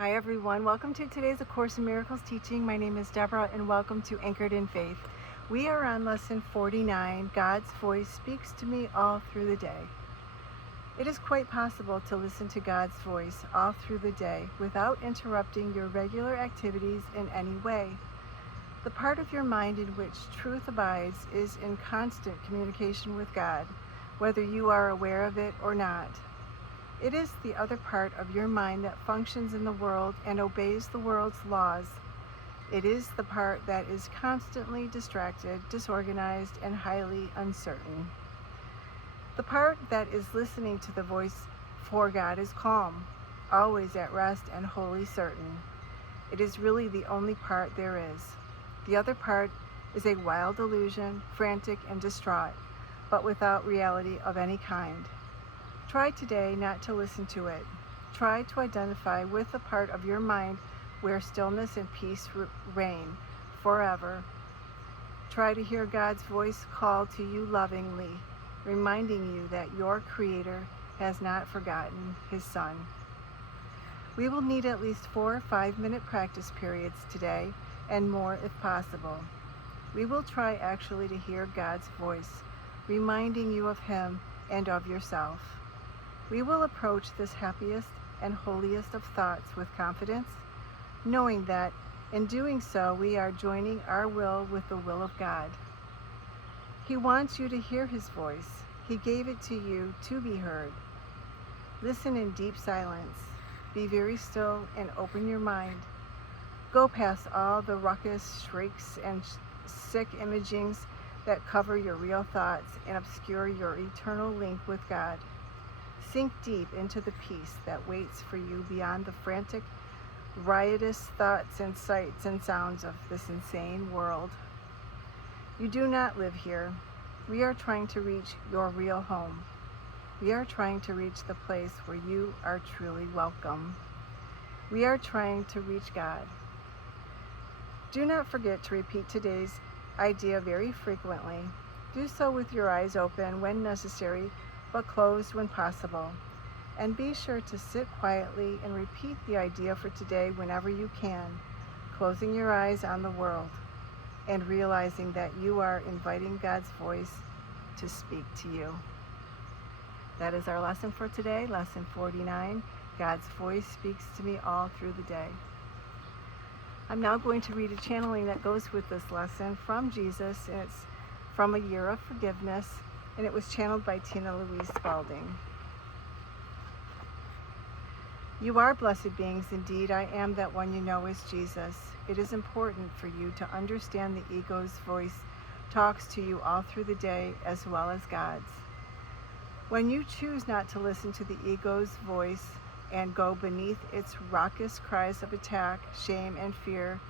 Hi everyone, welcome to today's A Course in Miracles teaching. My name is Deborah and welcome to Anchored in Faith. We are on lesson 49, God's voice speaks to me all through the day. It is quite possible to listen to God's voice all through the day without interrupting your regular activities in any way. The part of your mind in which truth abides is in constant communication with God, whether you are aware of it or not. It is the other part of your mind that functions in the world and obeys the world's laws. It is the part that is constantly distracted, disorganized, and highly uncertain. The part that is listening to the voice for God is calm, always at rest and wholly certain. It is really the only part there is. The other part is a wild illusion, frantic and distraught, but without reality of any kind. Try today not to listen to it. Try to identify with the part of your mind where stillness and peace reign forever. Try to hear God's voice call to you lovingly, reminding you that your Creator has not forgotten His Son. We will need at least 4 or 5-minute practice periods today, and more if possible. We will try actually to hear God's voice, reminding you of Him and of yourself. We will approach this happiest and holiest of thoughts with confidence, knowing that in doing so we are joining our will with the will of God. He wants you to hear His voice. He gave it to you to be heard. Listen in deep silence. Be very still and open your mind. Go past all the ruckus, shrieks, and sick imagings that cover your real thoughts and obscure your eternal link with God. Sink deep into the peace that waits for you beyond the frantic, riotous thoughts and sights and sounds of this insane world. You do not live here. We are trying to reach your real home. We are trying to reach the place where you are truly welcome. We are trying to reach God. Do not forget to repeat today's idea very frequently. Do so with your eyes open when necessary, but closed when possible. And be sure to sit quietly and repeat the idea for today whenever you can, closing your eyes on the world and realizing that you are inviting God's voice to speak to you. That is our lesson for today, lesson 49. God's voice speaks to me all through the day. I'm now going to read a channeling that goes with this lesson from Jesus, and it's from A Year of Forgiveness, and it was channeled by Tina Louise Spalding. You are blessed beings indeed. I am that one you know is Jesus. It is important for you to understand the ego's voice talks to you all through the day as well as God's. When you choose not to listen to the ego's voice and go beneath its raucous cries of attack, shame, and fear,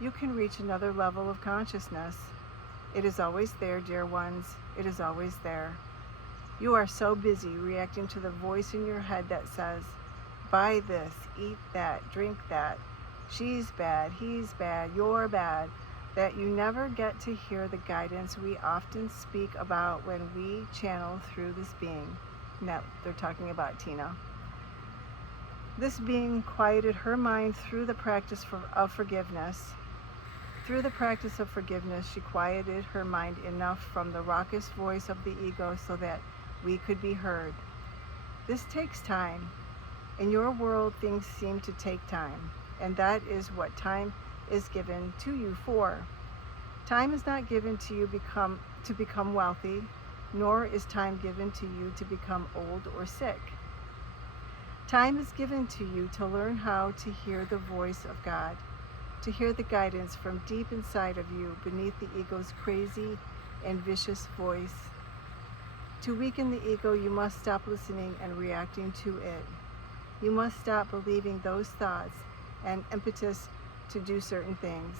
you can reach another level of consciousness. It is always there, dear ones. It is always there. You are so busy reacting to the voice in your head that says, buy this, eat that, drink that, she's bad, he's bad, you're bad, that you never get to hear the guidance we often speak about when we channel through this being. Now, they're talking about Tina. This being quieted her mind through the practice of forgiveness. Through the practice of forgiveness, she quieted her mind enough from the raucous voice of the ego so that we could be heard. This takes time. In your world, things seem to take time, and that is what time is given to you for. Time is not given to you to become wealthy, nor is time given to you to become old or sick. Time is given to you to learn how to hear the voice of God, to hear the guidance from deep inside of you beneath the ego's crazy and vicious voice. To weaken the ego, you must stop listening and reacting to it. You must stop believing those thoughts and impetus to do certain things.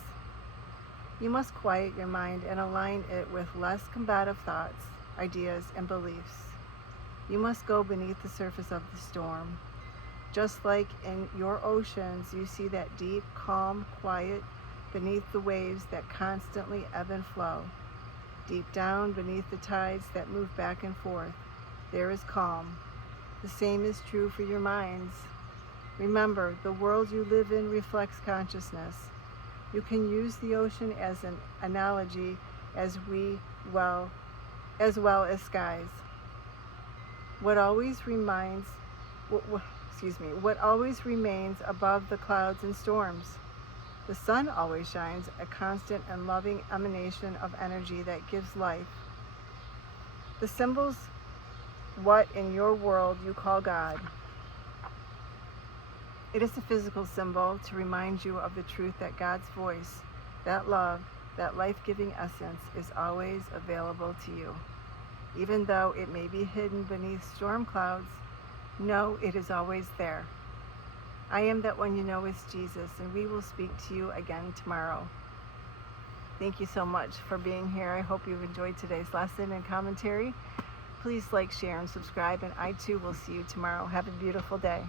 You must quiet your mind and align it with less combative thoughts, ideas, and beliefs. You must go beneath the surface of the storm. Just like in your oceans, you see that deep, calm, quiet beneath the waves that constantly ebb and flow. Deep down beneath the tides that move back and forth, there is calm. The same is true for your minds. Remember, the world you live in reflects consciousness. You can use the ocean as an analogy as well as skies. What always remains above the clouds and storms. The sun always shines, a constant and loving emanation of energy that gives life. The symbols what in your world you call God. It is a physical symbol to remind you of the truth that God's voice, that love, that life-giving essence is always available to you. Even though it may be hidden beneath storm clouds, know it is always there. I am that one you know is Jesus, and we will speak to you again tomorrow. Thank you so much for being here. I hope you've enjoyed today's lesson and commentary. Please like, share, and subscribe, and I too will see you tomorrow. Have a beautiful day.